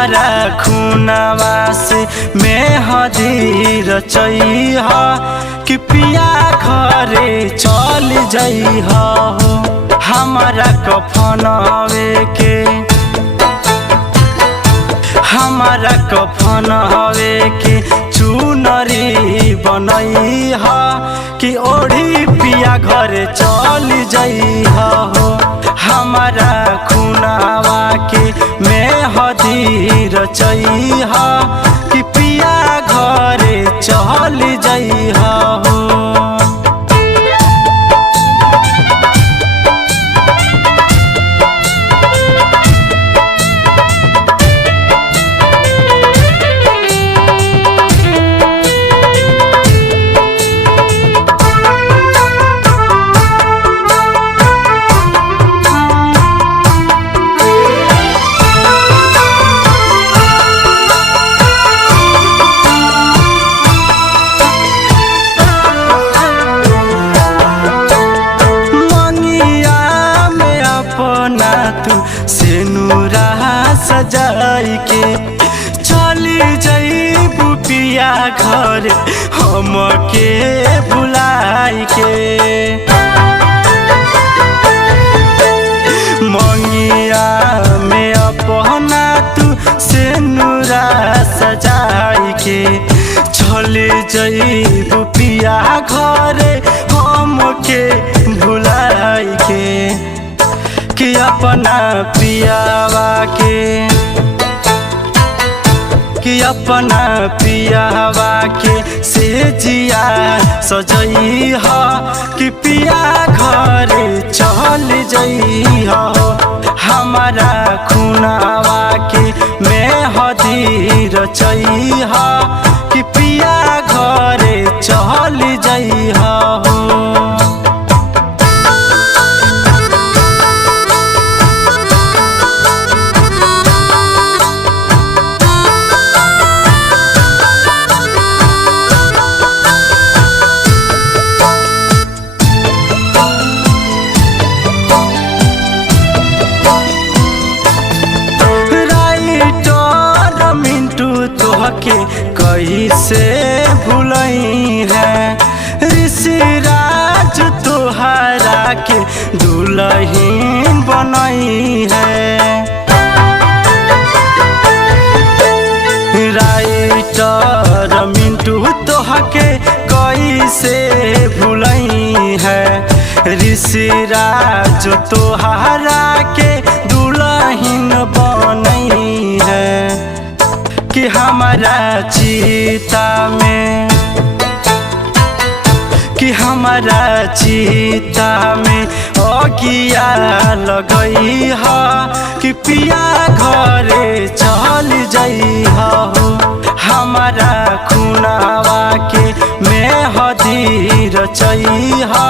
हमारा खूनवा से मेहदी रचैहा कि पिया घरे चल जइहा हो। हमारा कफनवे के हमारा कफनवे के चुनरी बनैहा कि ओढ़ी पिया घरे चल जइहा हो। हमारा खूनवा के मेहदी रचैहा कि पिया घरे चल जइहा हो। सेनुरा सजाई के चली जइबू पिया घर हमके भुलाई के। मंगिया में अपना तू सेनुरा सजाई के चली जइबू पिया घर हमके भुलाई के। कि अपना पियावा के से जिया सजइहा कि पिया घरे चल जइहा हो। हमारा खूनवा के मेहदी रचैहा कि पिया घरे चल जइहा हो। के कैसे भुलई है ऋषिराज तोहरा के दुल्हन बनई है। राइटर मिंटू तोहके कैसे भुलई है ऋषिराज तोहरा के दुल्हन बनई है। कि हमारा चिता में अगिया लगइहा कि पिया घरे चल जइहा हो। हमारा खूनवा के मेहदी रचैहा